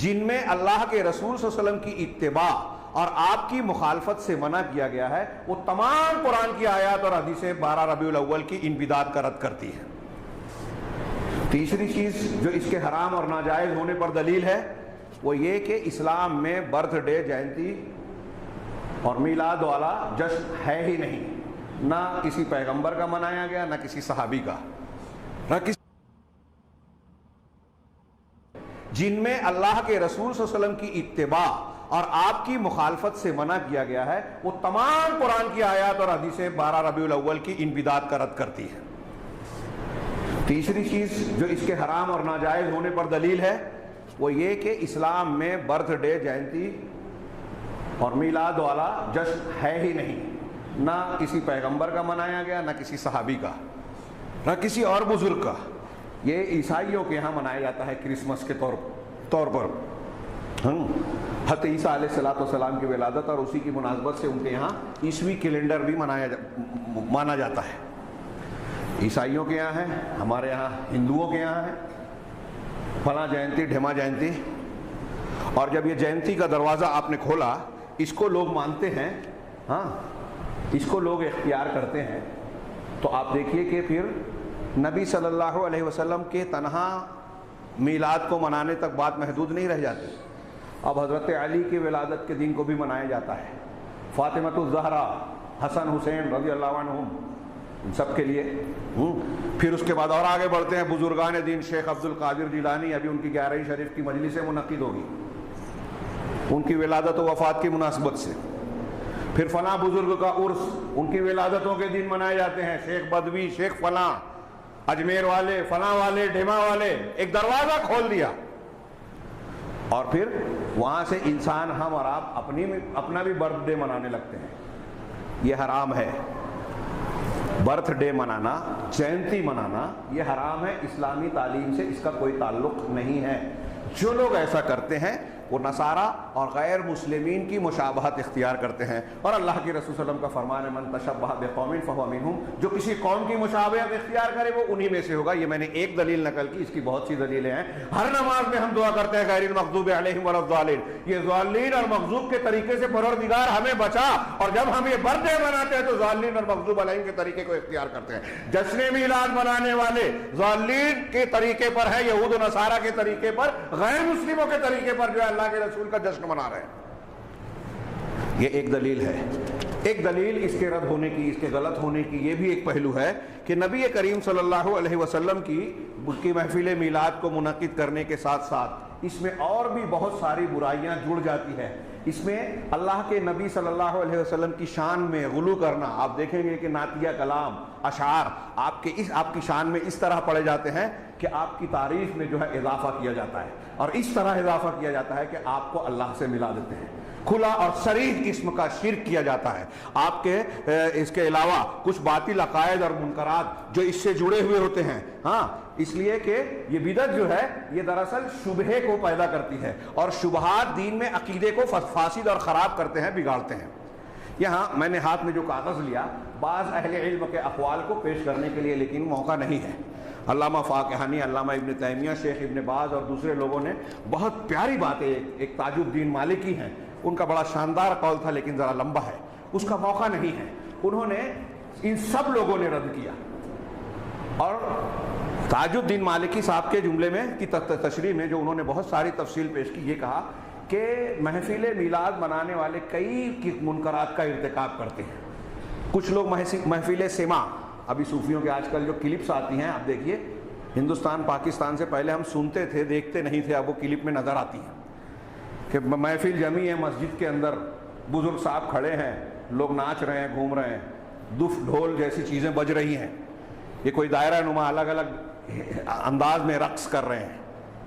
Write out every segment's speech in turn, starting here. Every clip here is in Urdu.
جن میں اللہ کے رسول صلی اللہ علیہ وسلم کی اتباع اور آپ کی مخالفت سے منع کیا گیا ہے، وہ تمام قرآن کی آیات اور حدیثیں 12 ربیع الاول کی ان بدعات کا رد کرتی ہیں۔ تیسری چیز جو اس کے حرام اور ناجائز ہونے پر دلیل ہے وہ یہ کہ اسلام میں برتھ ڈے، جینتی اور میلاد والا جشن ہے ہی نہیں، نہ کسی پیغمبر کا منایا گیا، نہ کسی صحابی کا، نہ کسی جن میں اللہ کے رسول صلی اللہ علیہ وسلم کی اتباع اور آپ کی مخالفت سے منع کیا گیا ہے، وہ تمام قرآن کی آیات اور حدیثیں 12 ربیع الاول کی ان بدعات کا رد کرتی ہیں۔ تیسری چیز جو اس کے حرام اور ناجائز ہونے پر دلیل ہے وہ یہ کہ اسلام میں برتھ ڈے، جینتی اور میلاد والا جشن ہے ہی نہیں، نہ کسی پیغمبر کا منایا گیا، نہ کسی صحابی کا، نہ کسی اور بزرگ کا۔ یہ عیسائیوں کے یہاں منایا جاتا ہے کرسمس کے طور پر۔ حضرت عیسیٰ علیہ السلام کی ولادت اور اسی کی مناسبت سے ان کے یہاں عیسوی کیلنڈر بھی مانا جاتا ہے۔ عیسائیوں کے یہاں ہے، ہمارے یہاں ہندوؤں کے یہاں ہے فلاں جینتی، ڈھیما جینتی۔ اور جب یہ جینتی کا دروازہ آپ نے کھولا، اس کو لوگ مانتے ہیں، ہاں اس کو لوگ اختیار کرتے ہیں، تو آپ دیکھیے کہ پھر نبی صلی اللہ علیہ وسلم کے تنہا میلاد کو منانے تک بات محدود نہیں رہ جاتی، اب حضرت علی کی ولادت کے دن کو بھی منایا جاتا ہے، فاطمۃ الزہرا، حسن حسین رضی اللہ عنہم، ان سب کے لیے۔ پھر اس کے بعد اور آگے بڑھتے ہیں، بزرگان دین شیخ عبد القادر جیلانی، ابھی ان کی 11ویں شریف کی مجلس منعقد ہوگی ان کی ولادت و وفات کی مناسبت سے۔ پھر فلاں بزرگ کا عرس، ان کی ولادتوں کے دن منائے جاتے ہیں، شیخ بدوی، شیخ فلاں، اجمیر والے، فلاں والے، ڈھیما والے، ایک دروازہ کھول دیا۔ اور پھر وہاں سے انسان، ہم اور آپ اپنا بھی برتھ ڈے منانے لگتے ہیں۔ یہ حرام ہے، برتھ ڈے منانا، جینتی منانا یہ حرام ہے، اسلامی تعلیم سے اس کا کوئی تعلق نہیں ہے۔ جو لوگ ایسا کرتے ہیں وہ نصارہ اور غیر مسلمین کی مشابہت اختیار کرتے ہیں، اور اللہ کے رسول صلی اللہ علیہ وسلم کا فرمان ہے، من تشبہ بقوم فہو منہم، جو کسی قوم کی مشابہت اختیار کرے وہ انہی میں سے ہوگا۔ یہ میں نے ایک دلیل نقل کی، اس کی بہت سی دلیلیں ہیں۔ ہر نماز میں ہم دعا کرتے ہیں غیر المغضوب علیہم ولا الضالین، یہ ضالین اور مغضوب کے طریقے سے پروردگار ہمیں بچا، اور جب ہم یہ برتھ ڈے مناتے ہیں تو ضالین اور مغضوب علیہم کے طریقے کو اختیار کرتے ہیں۔ جشن میلاد منانے والے ضالین کے طریقے پر ہے، یہود و نصارہ کے طریقے پر، غیر مسلموں کے طریقے پر جو ہے اللہ کے رسول کا جشن منا رہے ہیں۔ یہ ایک دلیل ہے۔ ایک دلیل اس کے رد ہونے کی، اس کے غلط ہونے کی یہ بھی ایک پہلو ہے کہ نبی کریم صلی اللہ علیہ وسلم کی محفل میلاد کو منعقد کرنے کے ساتھ ساتھ اس میں اور بھی بہت ساری برائیاں جڑ جاتی ہیں۔ اس میں اللہ کے نبی صلی اللہ علیہ وسلم کی شان میں غلو کرنا، آپ دیکھیں گے کہ نعتیہ کلام، اشعار آپ کی شان میں اس طرح پڑھے جاتے ہیں کہ آپ کی تعریف میں جو ہے اضافہ کیا جاتا ہے، اور اس طرح اضافہ کیا جاتا ہے کہ آپ کو اللہ سے ملا دیتے ہیں۔ کھلا اور صریح قسم کا شرک کیا جاتا ہے۔ آپ کے اس کے علاوہ کچھ باطل عقائد اور منکرات جو اس سے جڑے ہوئے ہوتے ہیں، ہاں اس لیے کہ یہ بدعت جو ہے یہ دراصل شبہے کو پیدا کرتی ہے، اور شبہات دین میں عقیدے کو فاسد اور خراب کرتے ہیں، بگاڑتے ہیں۔ یہاں میں نے ہاتھ میں جو کاغذ لیا بعض اہل علم کے اقوال کو پیش کرنے کے لیے، لیکن موقع نہیں ہے۔ علامہ فاقہانی، علامہ ابن تیمیہ، شیخ ابن باز اور دوسرے لوگوں نے بہت پیاری باتیں، ایک تاج الدین مالکی ہیں، ان کا بڑا شاندار قول تھا لیکن ذرا لمبا ہے، اس کا موقع نہیں ہے۔ انہوں نے، ان سب لوگوں نے رد کیا، اور تاج الدین مالکی صاحب کے جملے میں کی تشریح میں جو انہوں نے بہت ساری تفصیل پیش کی، یہ کہا کہ محفل میلاد منانے والے کئی منکرات کا ارتکاب کرتے ہیں۔ کچھ لوگ محفل سما، ابھی صوفیوں کے آج کل جو کلپس آتی ہیں، آپ دیکھیے ہندوستان پاکستان سے پہلے ہم سنتے تھے، دیکھتے نہیں تھے، اب وہ کلپ میں نظر آتی ہیں کہ محفل جمی ہے مسجد کے اندر، بزرگ صاحب کھڑے ہیں، لوگ ناچ رہے ہیں، گھوم رہے ہیں، دف ڈھول جیسی چیزیں بج رہی ہیں، یہ کوئی دائرہ نما الگ الگ انداز میں رقص کر رہے ہیں،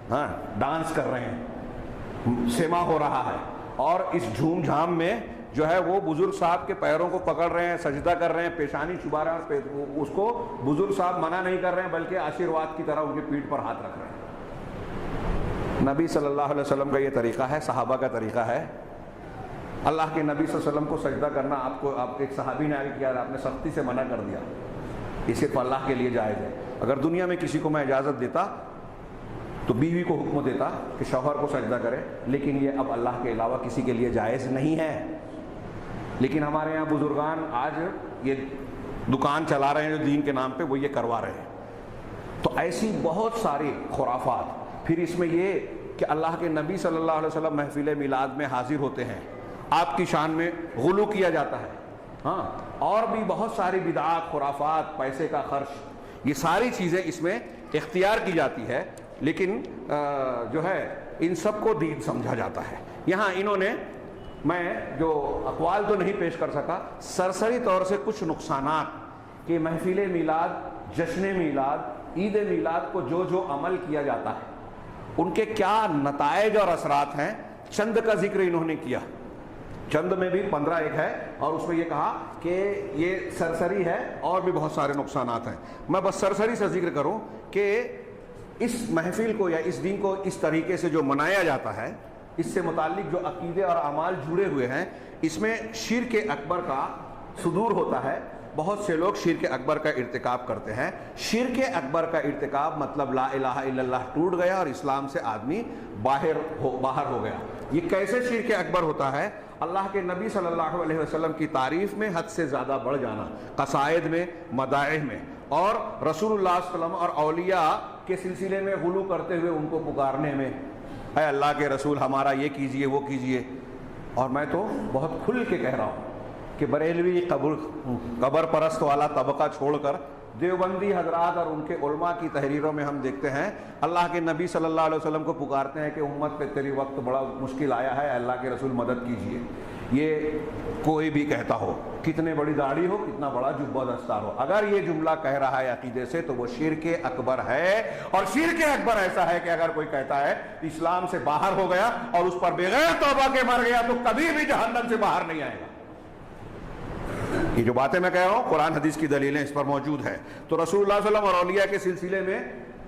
ہاں ڈانس کر رہے ہیں، سما ہو رہا ہے، اور اس جھوم جھام میں جو ہے وہ بزرگ صاحب کے پیروں کو پکڑ رہے ہیں، سجدہ کر رہے ہیں، پیشانی چھپا رہے ہیں، اس کو بزرگ صاحب منع نہیں کر رہے ہیں بلکہ آشیرواد کی طرح ان کے پیٹھ پر ہاتھ رکھ رہے ہیں۔ نبی صلی اللہ علیہ وسلم کا یہ طریقہ ہے، صحابہ کا طریقہ ہے۔ اللہ کے نبی صلی اللہ علیہ وسلم کو سجدہ کرنا آپ ایک صحابی نے آگے کیا، آپ نے سختی سے منع کر دیا، یہ صرف اللہ کے لیے جائز ہے۔ اگر دنیا میں کسی کو میں اجازت دیتا تو بیوی کو حکم دیتا کہ شوہر کو سجدہ کرے، لیکن یہ اب اللہ کے علاوہ کسی کے لیے جائز نہیں ہے۔ لیکن ہمارے یہاں بزرگان آج یہ دکان چلا رہے ہیں جو دین کے نام پہ، وہ یہ کروا رہے ہیں۔ تو ایسی بہت ساری خرافات۔ پھر اس میں یہ کہ اللہ کے نبی صلی اللہ علیہ وسلم محفل میلاد میں حاضر ہوتے ہیں، آپ کی شان میں غلو کیا جاتا ہے، ہاں، اور بھی بہت ساری بدعات، خرافات، پیسے کا خرچ، یہ ساری چیزیں اس میں اختیار کی جاتی ہے، لیکن جو ہے ان سب کو دین سمجھا جاتا ہے۔ یہاں انہوں نے، میں جو اقوال تو نہیں پیش کر سکا، سرسری طور سے کچھ نقصانات کہ محفل میلاد، جشن میلاد، عید میلاد کو جو جو عمل کیا جاتا ہے ان کے کیا نتائج اور اثرات ہیں، چند کا ذکر انہوں نے کیا۔ چند میں بھی 15 ایک ہے، اور اس میں یہ کہا کہ یہ سرسری ہے اور بھی بہت سارے نقصانات ہیں۔ میں بس سرسری سے ذکر کروں کہ اس محفل کو یا اس دن کو اس طریقے سے جو منایا جاتا ہے، اس سے متعلق جو عقیدے اور اعمال جڑے ہوئے ہیں، اس میں شرک اکبر کا صدور ہوتا ہے۔ بہت سے لوگ شرک اکبر کا ارتکاب کرتے ہیں۔ شرک اکبر کا ارتکاب مطلب لا الہ الا اللہ ٹوٹ گیا اور اسلام سے آدمی باہر ہو گیا۔ یہ کیسے شرک اکبر ہوتا ہے؟ اللہ کے نبی صلی اللہ علیہ وسلم کی تعریف میں حد سے زیادہ بڑھ جانا، قصائد میں، مدائح میں، اور رسول اللہ صلی اللہ علیہ وسلم اور اولیاء کے سلسلے میں غلو کرتے ہوئے ان کو پکارنے میں، اے اللہ کے رسول ہمارا یہ کیجئے وہ کیجئے۔ اور میں تو بہت کھل کے کہہ رہا ہوں کہ بریلوی قبر پرست والا طبقہ چھوڑ کر دیوبندی حضرات اور ان کے علماء کی تحریروں میں ہم دیکھتے ہیں اللہ کے نبی صلی اللہ علیہ وسلم کو پکارتے ہیں کہ امت پہ تیری وقت بڑا مشکل آیا ہے، اللہ کے رسول مدد کیجئے۔ یہ کوئی بھی کہتا ہو، کتنے بڑی داڑھی ہو، کتنا بڑا جبہ دستار ہو، اگر یہ جملہ کہہ رہا ہے عقیدے سے تو وہ شرک اکبر ہے۔ اور شرک اکبر ایسا ہے کہ اگر کوئی کہتا ہے اسلام سے باہر ہو گیا اور اس پر بغیر توبہ کے مر گیا تو کبھی بھی جہنم سے باہر نہیں آئے گا۔ یہ جو باتیں میں کہہ رہا ہوں قرآن حدیث کی دلیلیں اس پر موجود ہے۔ تو رسول اللہ صلی اللہ علیہ وسلم اور اولیاء کے سلسلے میں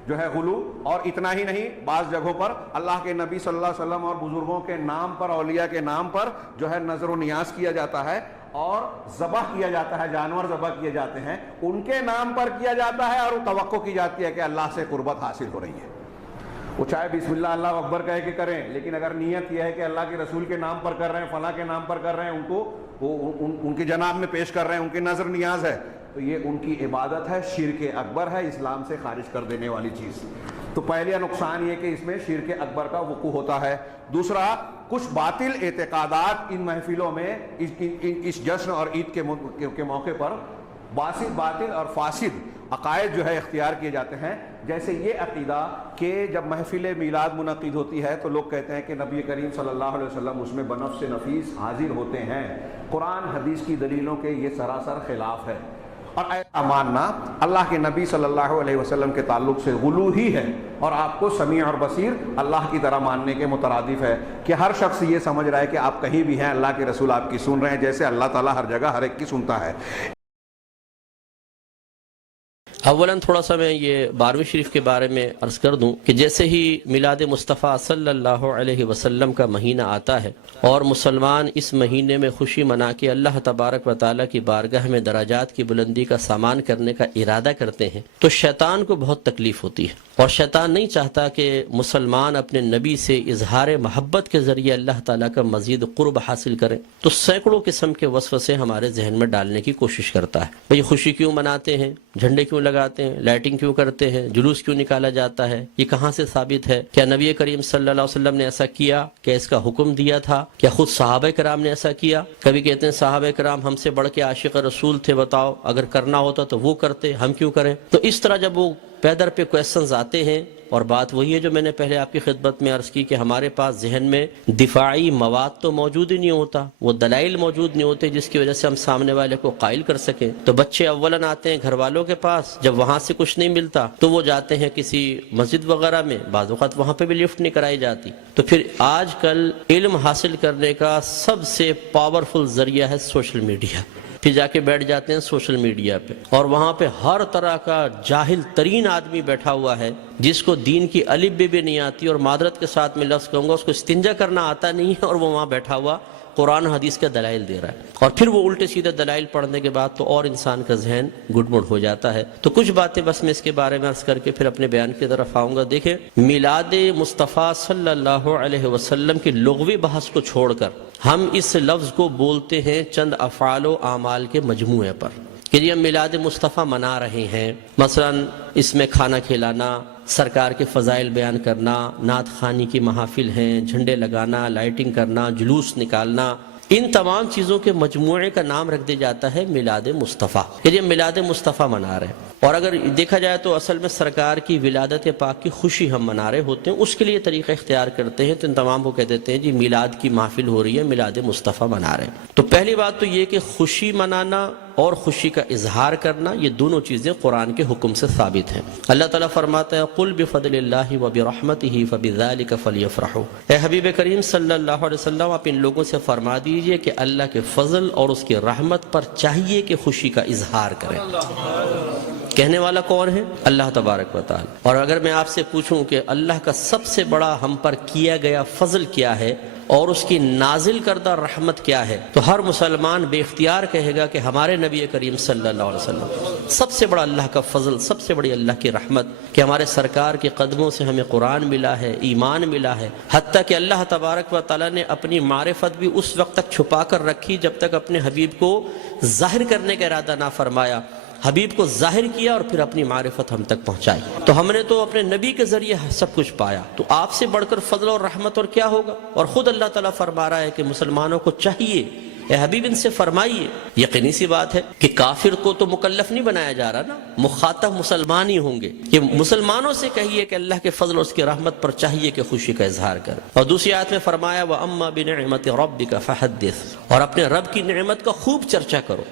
جو ہے غلو، اور اتنا ہی نہیں، بعض جگہوں پر اللہ کے نبی صلی اللہ علیہ وسلم اور بزرگوں کے نام پر، اولیاء کے نام پر جو ہے نظر و نیاز کیا جاتا ہے اور ذبح کیا جاتا ہے، جانور ذبح کیے جاتے ہیں، ان کے نام پر کیا جاتا ہے، اور توقع کی جاتی ہے کہ اللہ سے قربت حاصل ہو رہی ہے۔ وہ چاہے بسم اللہ اللہ اکبر کہہ کے کریں، لیکن اگر نیت یہ ہے کہ اللہ کے رسول کے نام پر کر رہے ہیں، فلاں کے نام پر کر رہے ہیں، ان کو ان کے جناب میں پیش کر رہے ہیں، ان کی نظر نیاز ہے، تو یہ ان کی عبادت ہے، شرک اکبر ہے، اسلام سے خارج کر دینے والی چیز۔ تو پہلا نقصان یہ کہ اس میں شرک اکبر کا وقوع ہوتا ہے۔ دوسرا، کچھ باطل اعتقادات ان محفلوں میں، اس جشن اور عید کے موقع پر باطل اور فاسد عقائد جو ہے اختیار کیے جاتے ہیں۔ جیسے یہ عقیدہ کہ جب محفل میلاد منعقد ہوتی ہے تو لوگ کہتے ہیں کہ نبی کریم صلی اللہ علیہ وسلم اس میں بنفس نفیس حاضر ہوتے ہیں۔ قرآن حدیث کی دلیلوں کے یہ سراسر خلاف ہے، اور ایسا ماننا اللہ کے نبی صلی اللہ علیہ وسلم کے تعلق سے غلو ہی ہے، اور آپ کو سمیع اور بصیر اللہ کی طرح ماننے کے مترادف ہے کہ ہر شخص یہ سمجھ رہا ہے کہ آپ کہیں بھی ہیں، اللہ کے رسول آپ کی سن رہے ہیں، جیسے اللہ تعالیٰ ہر جگہ ہر ایک کی سنتا ہے۔ اولاً تھوڑا سا میں یہ 12ویں شریف کے بارے میں عرض کر دوں کہ جیسے ہی میلاد مصطفیٰ صلی اللہ علیہ وسلم کا مہینہ آتا ہے اور مسلمان اس مہینے میں خوشی منا کے اللہ تبارک و تعالیٰ کی بارگاہ میں درجات کی بلندی کا سامان کرنے کا ارادہ کرتے ہیں، تو شیطان کو بہت تکلیف ہوتی ہے، اور شیطان نہیں چاہتا کہ مسلمان اپنے نبی سے اظہار محبت کے ذریعے اللہ تعالیٰ کا مزید قرب حاصل کریں، تو سینکڑوں قسم کے وسوسے ہمارے ذہن میں ڈالنے کی کوشش کرتا ہے۔ بھئی خوشی کیوں مناتے ہیں، جھنڈے کیوں لگاتے ہیں، لائٹنگ کیوں کرتے ہیں، جلوس کیوں نکالا جاتا ہے، یہ کہاں سے ثابت ہے؟ کیا نبی کریم صلی اللہ علیہ وسلم نے ایسا کیا؟ کیا اس کا حکم دیا تھا؟ کیا خود صحابہ کرام نے ایسا کیا؟ کبھی کہتے ہیں صحابہ کرام ہم سے بڑھ کے عاشق رسول تھے، بتاؤ اگر کرنا ہوتا تو وہ کرتے، ہم کیوں کریں؟ تو اس طرح جب وہ پیدر پہ کویسچنز آتے ہیں، اور بات وہی ہے جو میں نے پہلے آپ کی خدمت میں عرض کی کہ ہمارے پاس ذہن میں دفاعی مواد تو موجود ہی نہیں ہوتا، وہ دلائل موجود نہیں ہوتے جس کی وجہ سے ہم سامنے والے کو قائل کر سکیں۔ تو بچے اولاً آتے ہیں گھر والوں کے پاس، جب وہاں سے کچھ نہیں ملتا تو وہ جاتے ہیں کسی مسجد وغیرہ میں، بعض اوقات وہاں پہ بھی لفٹ نہیں کرائی جاتی۔ تو پھر آج کل علم حاصل کرنے کا سب سے پاورفل ذریعہ ہے سوشل میڈیا۔ پھر جا کے بیٹھ جاتے ہیں سوشل میڈیا پہ، اور وہاں پہ ہر طرح کا جاہل ترین آدمی بیٹھا ہوا ہے جس کو دین کی الف بھی نہیں آتی، اور معذرت کے ساتھ میں لفظ کہوں گا اس کو استنجا کرنا آتا نہیں ہے، اور وہ وہاں بیٹھا ہوا قرآن حدیث کے دلائل دے رہا ہے، اور پھر وہ الٹے سیدھے دلائل پڑھنے کے بعد تو اور انسان کا ذہن گڈ مڈ ہو جاتا ہے۔ تو کچھ باتیں بس میں اس کے بارے میں عرض کر کے پھر اپنے بیان کی طرف آؤں گا۔ دیکھیں، میلاد مصطفیٰ صلی اللہ علیہ وسلم کی لغوی بحث کو چھوڑ کر ہم اس لفظ کو بولتے ہیں چند افعال و اعمال کے مجموعے پر کہ یہ ہم میلاد مصطفیٰ منا رہے ہیں۔ مثلا اس میں کھانا کھلانا، سرکار کے فضائل بیان کرنا، نعت خوانی کی محافل ہیں، جھنڈے لگانا، لائٹنگ کرنا، جلوس نکالنا، ان تمام چیزوں کے مجموعے کا نام رکھ دیا جاتا ہے میلاد مصطفیٰ، کہ ہم میلاد مصطفیٰ منا رہے ہیں۔ اور اگر دیکھا جائے تو اصل میں سرکار کی ولادت پاک کی خوشی ہم منا رہے ہوتے ہیں، اس کے لیے طریقہ اختیار کرتے ہیں تو ان تمام کو کہہ دیتے ہیں جی میلاد کی محفل ہو رہی ہے، میلاد مصطفیٰ منا رہے ہیں۔ تو پہلی بات تو یہ کہ خوشی منانا اور خوشی کا اظہار کرنا، یہ دونوں چیزیں قرآن کے حکم سے ثابت ہیں۔ اللہ تعالیٰ فرماتا ہے قُلْ بِفَضْلِ اللَّهِ وَبِرَحْمَتِهِ فَبِذَلِكَ فَلْيَفْرَحُوا، اے حبیب کریم صلی اللہ علیہ وسلم آپ ان لوگوں سے فرما دیجئے کہ اللہ کے فضل اور اس کی رحمت پر چاہیے کہ خوشی کا اظہار کریں۔ کہنے والا کون ہے؟ اللہ تبارک و تعالی۔ اور اگر میں آپ سے پوچھوں کہ اللہ کا سب سے بڑا ہم پر کیا گیا فضل کیا ہے اور اس کی نازل کردہ رحمت کیا ہے، تو ہر مسلمان بے اختیار کہے گا کہ ہمارے نبی کریم صلی اللہ علیہ وسلم سب سے بڑا اللہ کا فضل، سب سے بڑی اللہ کی رحمت کہ ہمارے سرکار کے قدموں سے ہمیں قرآن ملا ہے، ایمان ملا ہے، حتیٰ کہ اللہ تبارک و تعالیٰ نے اپنی معرفت بھی اس وقت تک چھپا کر رکھی جب تک اپنے حبیب کو ظاہر کرنے کا ارادہ نہ فرمایا۔ حبیب کو ظاہر کیا اور پھر اپنی معرفت ہم تک پہنچائی، تو ہم نے تو اپنے نبی کے ذریعے سب کچھ پایا، تو آپ سے بڑھ کر فضل اور رحمت اور کیا ہوگا؟ اور خود اللہ تعالیٰ فرما رہا ہے کہ مسلمانوں کو چاہیے، اے حبیب ان سے فرمائیے۔ یقینی سی بات ہے کہ کافر کو تو مکلف نہیں بنایا جا رہا نا، مخاطب مسلمان ہی ہوں گے، کہ مسلمانوں سے کہیے کہ اللہ کے فضل اور اس کی رحمت پر چاہیے کہ خوشی کا اظہار کرے۔ اور دوسری آیت میں فرمایا وَأَمَّا بِنِعْمَةِ رَبِّكَ فَحَدِّثْ، اور اپنے رب کی نعمت کا خوب چرچا کرو۔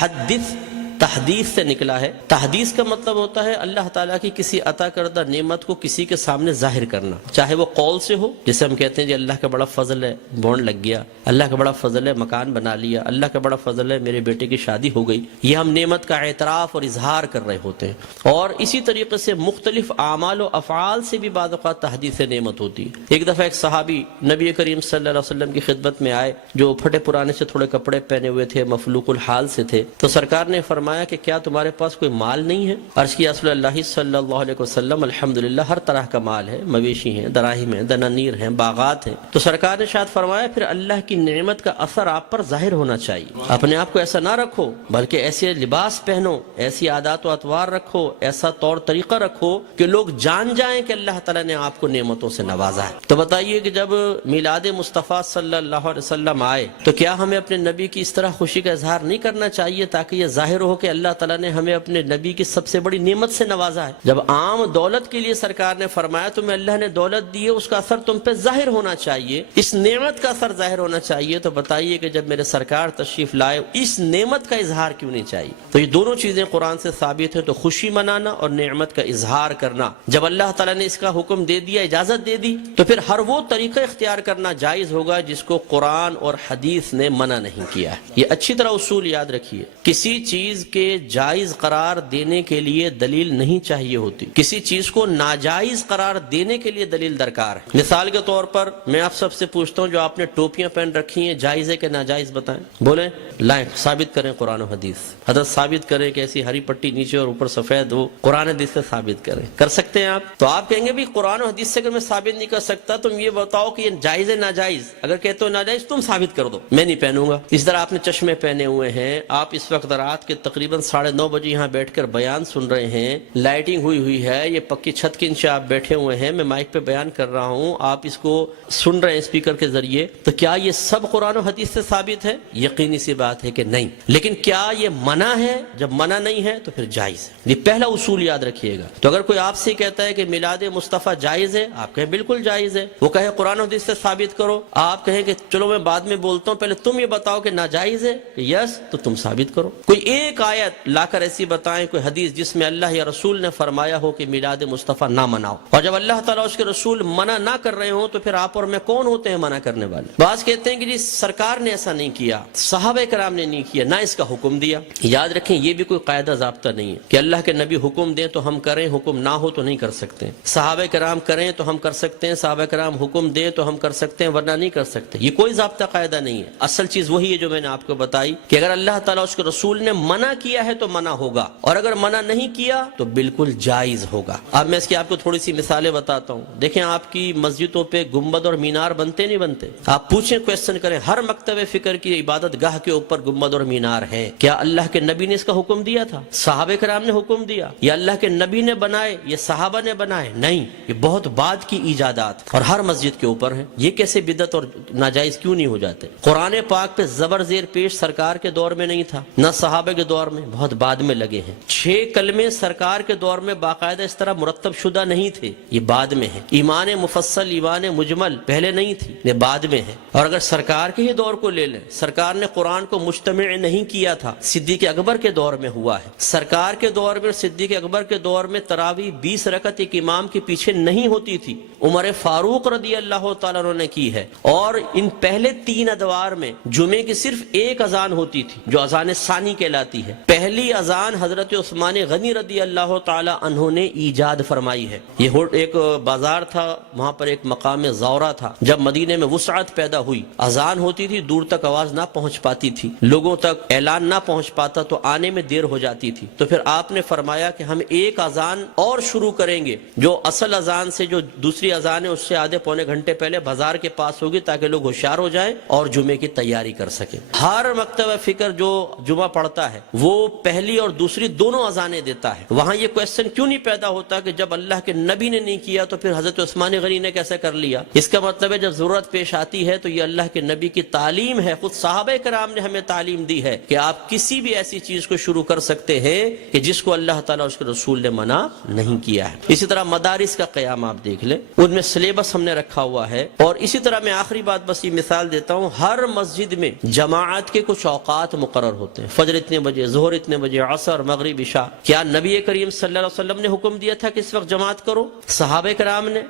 حدث تحدیث سے نکلا ہے۔ تحدیث کا مطلب ہوتا ہے اللہ تعالیٰ کی کسی عطا کردہ نعمت کو کسی کے سامنے ظاہر کرنا، چاہے وہ قول سے ہو، جسے ہم کہتے ہیں جی اللہ کا بڑا فضل ہے بونڈ لگ گیا، اللہ کا بڑا فضل ہے مکان بنا لیا، اللہ کا بڑا فضل ہے میرے بیٹے کی شادی ہو گئی، یہ ہم نعمت کا اعتراف اور اظہار کر رہے ہوتے ہیں۔ اور اسی طریقے سے مختلف اعمال و افعال سے بھی بعض اوقات تحدیث نعمت ہوتی ہے۔ ایک دفعہ ایک صحابی نبی کریم صلی اللہ علیہ وسلم کی خدمت میں آئے، جو پھٹے پرانے سے تھوڑے کپڑے پہنے ہوئے تھے، مفلوق الحال سے تھے، تو سرکار نے فرمایا کہ کیا تمہارے پاس کوئی مال نہیں ہے؟ عرض کیا رسول اللہ صلی اللہ علیہ وسلم الحمدللہ ہر طرح کا مال ہے، مویشی ہیں، دراہم ہیں، دنانیر ہیں، باغات ہیں۔ تو سرکار نے شاید فرمایا پھر اللہ کی نعمت کا اثر آپ پر ظاہر ہونا چاہیے، اپنے آپ کو ایسا نہ رکھو بلکہ ایسے لباس پہنو، ایسی عادات و اطوار رکھو، ایسا طور طریقہ رکھو کہ لوگ جان جائیں کہ اللہ تعالیٰ نے آپ کو نعمتوں سے نوازا ہے۔ تو بتائیے کہ جب میلاد مصطفیٰ صلی اللہ علیہ وسلم آئے تو کیا ہمیں اپنے نبی کی اس طرح خوشی کا اظہار نہیں کرنا چاہیے تاکہ یہ ظاہر ہو کہ اللہ تعالیٰ نے ہمیں اپنے نبی کی سب سے بڑی نعمت سے نوازا ہے؟ جب عام دولت کے لیے سرکار نے فرمایا تمہیں اللہ نے دولت دی ہے، اس کا اثر تم پہ ظاہر ہونا چاہیے، اس نعمت کا اثر ظاہر ہونا چاہیے، تو بتائیے کہ جب میرے سرکار تشریف لائے اس نعمت کا اظہار کیوں نہیں چاہیے؟ تو یہ دونوں چیزیں قرآن سے ثابت ہیں، تو خوشی منانا اور نعمت کا اظہار کرنا۔ جب اللہ تعالیٰ نے اس کا حکم دے دیا، اجازت دے دی، تو پھر ہر وہ طریقہ اختیار کرنا جائز ہوگا جس کو قرآن اور حدیث نے منع نہیں کیا ہے۔ یہ اچھی طرح اصول یاد رکھیے، کسی چیز کے جائز قرار دینے کے لیے دلیل نہیں چاہیے ہوتی، کسی چیز کو ناجائز قرار دینے کے لیے دلیل درکار ہے۔ مثال کے طور پر میں آپ سب سے پوچھتا ہوں جو آپ نے ٹوپیاں پہن رکھی ہیں، جائز ہے کہ ناجائز؟ بتائیں، بولیں، لائیں، ثابت کریں قرآن و حدیث۔ حضرت ثابت کریں کہ ایسی ہری پٹی نیچے اور اوپر سفید ہو، قرآن حدیث سے ثابت کریں۔ کر سکتے ہیں آپ؟ تو آپ کہیں گے بھی قرآن و حدیث سے اگر میں ثابت نہیں کر سکتا تم یہ بتاؤ کہ یہ جائز ہے ناجائز؟ اگر کہتے ہو ناجائز تم ثابت کر دو، میں نہیں پہنوں گا۔ اس طرح آپ نے چشمے پہنے ہوئے ہیں، آپ اس وقت رات کے تقریباً 9:30 بجے یہاں بیٹھ کر بیان سن رہے ہیں، لائٹنگ ہوئی ہے، یہ پکی چھت کے نیچے آپ بیٹھے ہوئے ہیں، میں مائک پہ بیان کر رہا ہوں، آپ اس کو سن رہے ہیں اسپیکر کے ذریعے، تو کیا یہ سب قرآن و حدیث سے ثابت ہے؟ یقینی سی بات ہے کہ نہیں۔ لیکن کیا یہ منع ہے؟ جب منع نہیں ہے تو پھر جائز ہے۔ یہ پہلا اصول یاد رکھیے گا۔ تو اگر کوئی آپ سے کہتا ہے کہ میلاد مصطفیٰ جائز ہے، آپ کہیں بالکل جائز ہے، وہ کہے قرآن و حدیث سے ثابت کرو، آپ کہیں کہ چلو میں بعد میں بولتا ہوں، پہلے تم یہ بتاؤ کہ ناجائز ہے، یس تو تم ثابت کرو۔ کوئی ایک آیت لا کر ایسی بتائیں، کوئی حدیث جس میں اللہ یا رسول نے فرمایا ہو کہ میلاد مصطفیٰ نہ مناؤ، اور جب اللہ تعالیٰ اس کے رسول منع نہ کر رہے ہوں تو پھر آپ اور میں کون ہوتے ہیں منع کرنے والے؟ بعض کہتے ہیں کہ جی سرکار نے ایسا نہیں کیا، صحابہ کرام نے نہیں کیا، نہ اس کا حکم دیا۔ یاد رکھیں یہ بھی کوئی قاعدہ ضابطہ نہیں ہے کہ اللہ کے نبی حکم دیں تو ہم کریں، حکم نہ ہو تو نہیں کر سکتے۔ صحابہ کرام کریں تو ہم کر سکتے ہیں، صحابہ کرام حکم دیں تو ہم کر سکتے ہیں، ورنہ نہیں کر سکتے۔ یہ کوئی ضابطہ قاعدہ نہیں ہے۔ اصل چیز وہی ہے جو میں نے آپ کو بتائی کہ اگر اللہ تعالیٰ اس کے رسول نے منع کیا ہے تو منع ہوگا، اور اگر منع نہیں کیا تو بالکل جائز ہوگا۔ اب میں اس کی آپ کو تھوڑی سی مثالیں بتاتا ہوں۔ دیکھیں آپ کی مسجدوں پہ گنبد اور مینار بنتے نہیں بنتے؟ آپ پوچھیں، کویسچن کریں، ہر مکتب فکر کی عبادت گاہ کے اوپر گنبد اور مینار ہے، کیا اللہ کے نبی نے اس کا حکم دیا تھا؟ صحابہ کرام نے حکم دیا؟ یا اللہ کے نبی نے بنائے یا صحابہ نے بنائے؟ نہیں، یہ بہت بعد کی ایجادات اور ہر مسجد کے اوپر ہیں۔ یہ کیسے بدعت اور ناجائز کیوں نہیں ہو جاتے؟ قرآن پاک پہ زبر زیر پیش سرکار کے دور میں نہیں تھا، نہ صحابہ کے دور میں، بہت بعد میں لگے ہیں۔ 6 کلمے سرکار کے دور میں باقاعدہ اس طرح مرتب شدہ نہیں تھے، یہ بعد میں ہے۔ ایمان مفصل، ایمان مجمل پہلے نہیں تھی، یہ بعد میں ہے۔ اور اگر سرکار کے ہی دور کو لے لیں، سرکار نے قرآن کو مجتمع نہیں کیا تھا، صدیق اکبر کے دور میں ہوا ہے۔ سرکار کے دور میں، صدیق اکبر کے دور میں تراویح 20 رکعت ایک امام کے پیچھے نہیں ہوتی تھی، عمر فاروق رضی اللہ تعالیٰ عنہ نے کی ہے۔ اور ان پہلے 3 ادوار میں جمعے کی صرف ایک اذان ہوتی تھی جو اذان ثانی کہلاتی ہے۔ پہلی اذان حضرت عثمان غنی رضی اللہ تعالیٰ عنہ نے ایجاد فرمائی ہے۔ یہ ایک بازار تھا، وہاں پر ایک مقام زورہ تھا۔ جب مدینے میں وسعت پیدا ہوئی، اذان ہوتی تھی، دور تک آواز نہ پہنچ پاتی تھی، لوگوں تک اعلان نہ پہنچ پاتا تو آنے میں دیر ہو جاتی تھی۔ تو پھر آپ نے فرمایا کہ ہم ایک اذان اور شروع کریں گے جو اصل اذان سے، جو دوسری اذان ہے اس سے آدھے پونے گھنٹے پہلے بازار کے پاس ہوگی، تاکہ لوگ ہوشیار ہو جائیں اور جمعے کی تیاری کر سکیں۔ ہر مکتبہ فکر جو جمعہ پڑھتا ہے وہ پہلی اور دوسری دونوں اذانیں دیتا ہے۔ وہاں یہ کویسچن کیوں نہیں پیدا ہوتا کہ جب اللہ کے نبی نے نہیں کیا تو پھر حضرت عثمان غنی نے کیسے کر لیا؟ اس کا مطلب ہے جب ضرورت پیش آتی ہے تو یہ اللہ کے نبی کی تعلیم ہے، خود صحابہ کرام نے ہمیں تعلیم دی ہے کہ آپ کسی بھی ایسی چیز کو شروع کر سکتے ہیں کہ جس کو اللہ تعالیٰ اس کے رسول نے منع نہیں کیا ہے۔ اسی طرح مدارس کا قیام آپ دیکھ لیں، ان میں سلیبس ہم نے رکھا ہوا ہے۔ اور اسی طرح میں آخری بات بس یہ مثال دیتا ہوں، ہر مسجد میں جماعت کے کچھ اوقات مقرر ہوتے ہیں، فجر اتنے بجے، ظہر اتنے بجے، عصر، مغرب، عشاء۔ کیا نبی کریم صلی اللہ علیہ وسلم نے حکم دیا تھا کہ اس وقت جماعت کرو؟ صحابہ کرام نے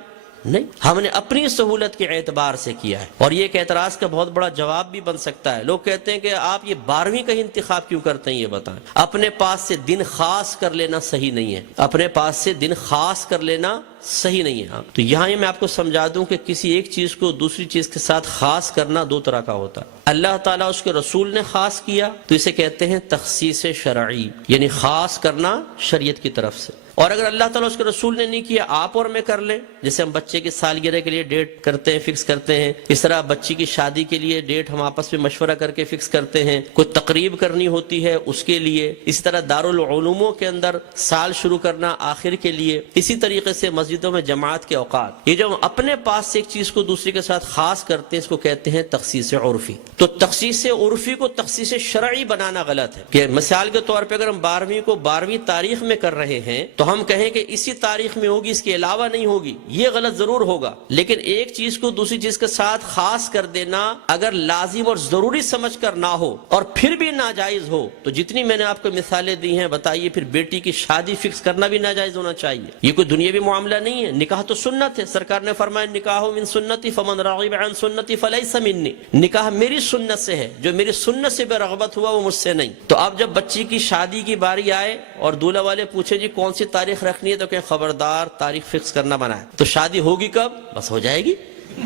نہیں، ہم نے اپنی سہولت کے اعتبار سے کیا ہے۔ اور یہ ایک اعتراض کا بہت بڑا جواب بھی بن سکتا ہے۔ لوگ کہتے ہیں کہ آپ یہ 12ویں کا انتخاب کیوں کرتے ہیں، یہ بتائیں۔ اپنے پاس سے دن خاص کر لینا صحیح نہیں ہے، اپنے پاس سے دن خاص کر لینا صحیح نہیں ہے۔ تو یہاں میں آپ کو سمجھا دوں کہ کسی ایک چیز کو دوسری چیز کے ساتھ خاص کرنا 2 طرح کا ہوتا ہے۔ اللہ تعالیٰ اس کے رسول نے خاص کیا تو اسے کہتے ہیں تخصیص شرعی، یعنی خاص کرنا شریعت کی طرف سے۔ اور اگر اللہ تعالیٰ اس کے رسول نے نہیں کیا، آپ اور میں کر لیں، جیسے ہم بچے کی سالگرہ کے لیے ڈیٹ کرتے ہیں، فکس کرتے ہیں، اس طرح بچی کی شادی کے لیے ڈیٹ ہم آپس میں مشورہ کر کے فکس کرتے ہیں، کوئی تقریب کرنی ہوتی ہے اس کے لیے، اسی طرح دارالعلوموں کے اندر سال شروع کرنا آخر کے لیے، اسی طریقے سے مسجدوں میں جماعت کے اوقات۔ یہ جو ہم اپنے پاس سے ایک چیز کو دوسری کے ساتھ خاص کرتے ہیں، اس کو کہتے ہیں تخصیص عرفی۔ تو تخصیص عرفی کو تخصیص شرعی بنانا غلط ہے کہ مثال کے طور پہ اگر ہم 12ویں کو 12ویں تاریخ میں کر رہے ہیں تو ہم کہیں کہ اسی تاریخ میں ہوگی، اس کے علاوہ نہیں ہوگی، یہ غلط ضرور ہوگا۔ لیکن ایک چیز کو دوسری چیز کے ساتھ خاص کر دینا اگر لازم اور ضروری سمجھ کر نہ ہو اور پھر بھی ناجائز ہو تو جتنی میں نے آپ کو مثالیں دی ہیں، بتائیے پھر بیٹی کی شادی فکس کرنا بھی ناجائز ہونا چاہیے۔ یہ کوئی دنیاوی معاملہ نہیں ہے، نکاح تو سنت ہے۔ سرکار نے فرمایا نکاح من سنتی فمن رغب عن سنتی فلیس منی، نکاح میری سنت سے ہے، جو میری سنت سے بے رغبت ہوا وہ مجھ سے نہیں۔ تو اب جب بچی کی شادی کی باری آئے اور دولہا والے پوچھے جی کون سی تاریخ رکھنی ہے تو کہ خبردار تاریخ فکس کرنا منع ہے۔ تو شادی ہوگی کب؟ بس ہو جائے گی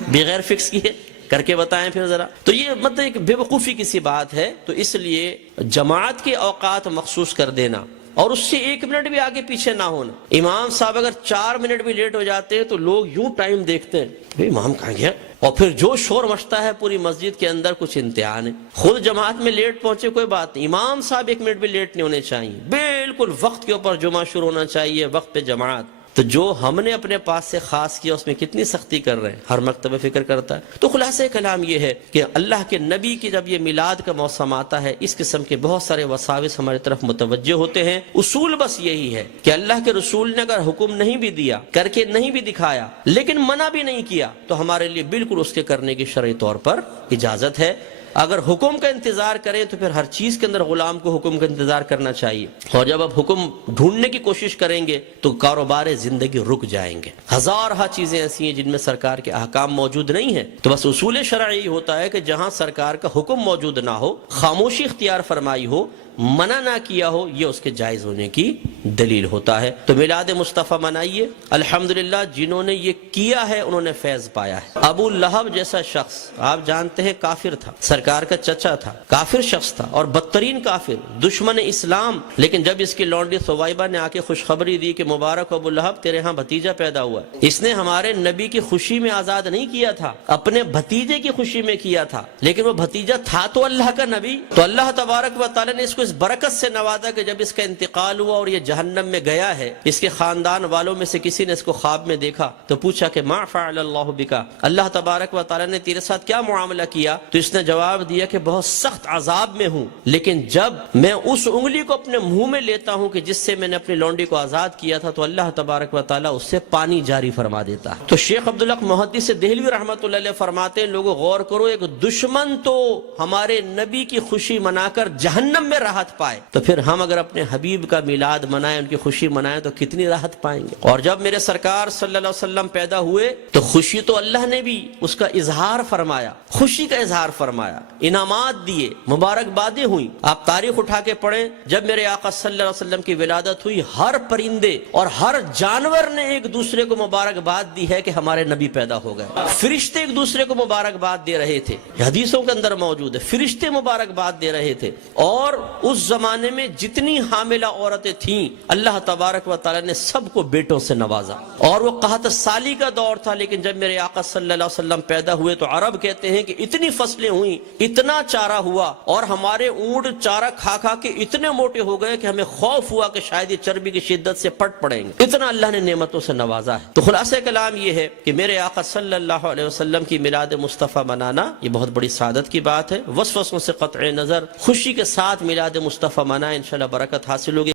بغیر فکس کیے، کر کے بتائیں پھر ذرا۔ تو یہ مطلب ایک بے وقوفی کی سی بات ہے۔ تو اس لیے جماعت کے اوقات مخصوص کر دینا اور اس سے 1 منٹ بھی آگے پیچھے نہ ہونا۔ امام صاحب اگر 4 منٹ بھی لیٹ ہو جاتے ہیں تو لوگ یوں ٹائم دیکھتے ہیں، بھئی امام کہاں گیا؟ اور پھر جو شور مچتا ہے پوری مسجد کے اندر، کچھ امتحان ہے۔ خود جماعت میں لیٹ پہنچے کوئی بات نہیں، امام صاحب 1 منٹ بھی لیٹ نہیں ہونے چاہیے، بالکل وقت کے اوپر جمعہ شروع ہونا چاہیے، وقت پہ جماعت۔ تو جو ہم نے اپنے پاس سے خاص کیا اس میں کتنی سختی کر رہے ہیں، ہر مکتبہ فکر کرتا ہے۔ تو خلاصہ کلام یہ ہے کہ اللہ کے نبی کی جب یہ میلاد کا موسم آتا ہے، اس قسم کے بہت سارے وساوس ہماری طرف متوجہ ہوتے ہیں۔ اصول بس یہی ہے کہ اللہ کے رسول نے اگر حکم نہیں بھی دیا، کر کے نہیں بھی دکھایا، لیکن منع بھی نہیں کیا، تو ہمارے لیے بالکل اس کے کرنے کی شرعی طور پر اجازت ہے۔ اگر حکم کا انتظار کریں تو پھر ہر چیز کے اندر غلام کو حکم کا انتظار کرنا چاہیے، اور جب آپ حکم ڈھونڈنے کی کوشش کریں گے تو کاروبار زندگی رک جائیں گے۔ ہزارہ چیزیں ایسی ہیں جن میں سرکار کے احکام موجود نہیں ہیں، تو بس اصول شرعی ہوتا ہے کہ جہاں سرکار کا حکم موجود نہ ہو، خاموشی اختیار فرمائی ہو، منع نہ کیا ہو، یہ اس کے جائز ہونے کی دلیل ہوتا ہے۔ تو میلاد مصطفیٰ منائیے، الحمدللہ جنہوں نے یہ کیا ہے انہوں نے فیض پایا ہے۔ ابو لہب جیسا شخص آپ جانتے ہیں کافر تھا، سرکار کا چچا تھا، کافر شخص تھا اور بدترین کافر، دشمن اسلام، لیکن جب اس کی لونڈی ثویبہ نے آ کے خوشخبری دی کہ مبارک ابو لہب تیرے ہاں بھتیجا پیدا ہوا ہے، اس نے ہمارے نبی کی خوشی میں آزاد نہیں کیا تھا، اپنے بھتیجے کی خوشی میں کیا تھا، لیکن وہ بھتیجا تھا تو اللہ کا نبی، تو اللہ تبارک و تعالی نے اس کو اس برکت سے نوازا کہ جب اس کا انتقال ہوا اور یہ جہنم میں گیا ہے، اس کے خاندان والوں میں سے کسی نے اس کو خواب میں دیکھا تو پوچھا کہ ما فعل اللہ بکا، اللہ تبارک و تعالی نے تیرے ساتھ کیا معاملہ کیا؟ تو اس نے جواب دیا کہ بہت سخت عذاب میں ہوں، لیکن جب میں اس انگلی کو اپنے منہ میں لیتا ہوں کہ جس سے میں نے اپنی لونڈی کو آزاد کیا تھا تو اللہ تبارک و تعالی اس سے پانی جاری فرما دیتا ہے۔ تو شیخ عبدالحق محدث دہلوی رحمۃ اللہ علیہ فرماتے ہیں لوگوں غور کرو، ایک دشمن تو ہمارے نبی کی خوشی منا کر جہنم میں راحت پائے، تو پھر ہم اگر اپنے حبیب کا میلاد منائیں، ان کی خوشی منائیں تو کتنی راحت پائیں گے۔ اور جب میرے سرکار صلی اللہ علیہ وسلم پیدا ہوئے تو خوشی تو اللہ نے بھی اس کا اظہار فرمایا، خوشی کا اظہار فرمایا، انعامات دیے، مبارکبادیں ہوئیں۔ آپ تاریخ اٹھا کے پڑھیں، جب میرے آقا صلی اللہ علیہ وسلم کی ولادت ہوئی ہر پرندے اور ہر جانور نے ایک دوسرے کو مبارکباد دی ہے کہ ہمارے نبی پیدا ہو گئے، فرشتے ایک دوسرے کو مبارکباد دے رہے تھے، حدیثوں کے اندر موجود ہے، فرشتے مبارکباد دے رہے تھے۔ اور اس زمانے میں جتنی حاملہ عورتیں تھیں اللہ تبارک و تعالی نے سب کو بیٹوں سے نوازا، اور وہ قحط سالی کا دور تھا، لیکن جب میرے آقا صلی اللہ علیہ وسلم پیدا ہوئے تو عرب کہتے ہیں کہ اتنی فصلیں ہوئیں، اتنا چارہ ہوا، اور ہمارے اونٹ چارہ کھا کھا کے اتنے موٹے ہو گئے کہ ہمیں خوف ہوا کہ شاید یہ چربی کی شدت سے پٹ پڑیں گے، اتنا اللہ نے نعمتوں سے نوازا ہے۔ تو خلاصہ کلام یہ ہے کہ میرے آقا صلی اللہ علیہ وسلم کی میلاد مصطفیٰ منانا یہ بہت بڑی سعادت کی بات ہے، وسوسوں سے قطع نظر خوشی کے ساتھ میلاد مصطفیٰ منائیں، انشاءاللہ برکت حاصل ہوگی۔